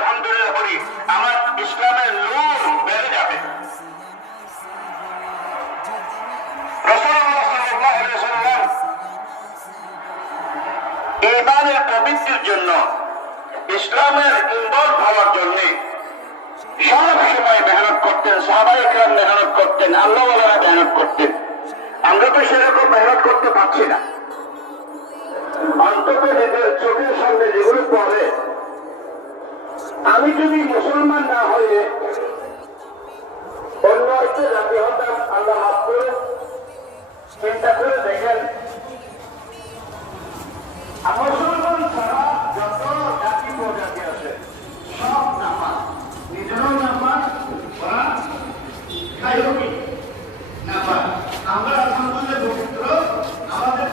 আলহামদুলিল্লাহ করি, আমার ইসলামের নূর বেড়ে যাবে। রাসূলুল্লাহ সাল্লাল্লাহু আলাইহি ওয়াসাল্লাম ঈমানের প্রবৃদ্ধির জন্য, ইসলামের ইন্ধন হওয়ার জন্য সব সময় মেহনত করতেন। সাহাবায়ে কেরাম মেহনত করতেন, আল্লাহ ওয়ালারা মেহনত করতেন। আমরা তো সেরকম মেহনত করতে পারছি না। অন্তত নিজের চোখের সামনে যেগুলো পড়ে, আমি যদি মুসলমান না হয়ে অন্য একটা জাতি হতাম, আল্লাহ মাফ করে চিন্তা করে দেখেন